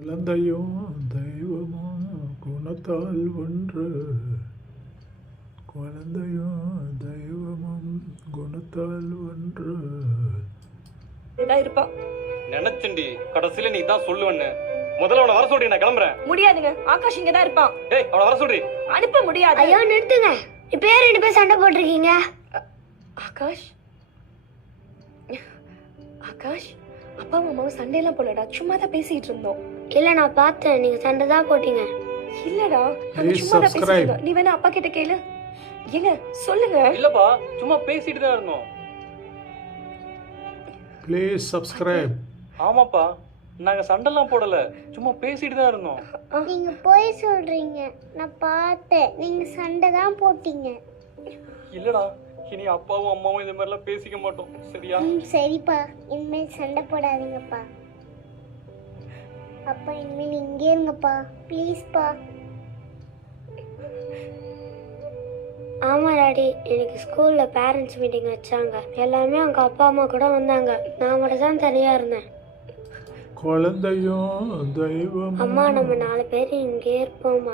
குழந்தையும் தெய்வமும் குணத்தால் ஒன்று. குழந்தையும் தெய்வமும் குணத்தால் ஒன்று. இருப்பான் நினைச்சண்டி கடைசியில நீ தான் சொல்லுவேன்னு. முதல்ல அவனை வர சொல்றீ, நான் கிளம்புறேன். முடியாதுங்க, ஆகாஷ் இங்க தான் இருப்பான். ஏய், அவனை வர சொல்றீ. அனுப்ப முடியாது. ஐயோ நிறுத்துங்க, இப்ப ஏன் 2 பேர் சண்டை போட்டிருக்கீங்க? ஆகாஷ் ஆகாஷ் அப்பாவும் அம்மாவும் சண்டையெல்லாம் போலடா, சும்மா தான் பேசிட்டு இருந்தோம். இல்ல நான் பார்த்தேன், நீங்க சண்டை தான் போட்டீங்க. இல்லடா, நாங்க Please சும்மா தான் பேசிட்டு subscribe. இருந்தோம். நீ வேணா அப்பா கிட்ட கேளு. ஏங்க சொல்லுங்க. இல்லப்பா, சும்மா பேசிட்டு தான் இருந்தோம். Please subscribe. ஆமாப்பா, நாங்க சண்டைலாம் போடல, சும்மா பேசிட்டு தான் இருந்தோம். நீங்க போய் சொல்றீங்க, நான் பார்த்தேன், நீங்க சண்டை தான் போட்டீங்க. இல்லடா, இனி அப்பாவும் அம்மாவும் இந்த மாதிரிலாம் பேசிக்க மாட்டோம், சரியா? சரிப்பா, இனிமேல் சண்டை போடாதீங்கப்பா. அப்பா இனிமேல் இங்கே இருங்கப்பா, ப்ளீஸ்ப்பா. ஆமா டாடி, எனக்கு ஸ்கூல்ல பேரண்ட்ஸ் மீட்டிங் வச்சாங்க. எல்லாருமே அவங்க அப்பா அம்மா கூட வந்தாங்க, நான் மட்டும் தான் தனியா இருந்தேன். குழந்தையும் தெய்வமும். அம்மா நம்ம 4 பேர் இங்கே இருப்போம்மா.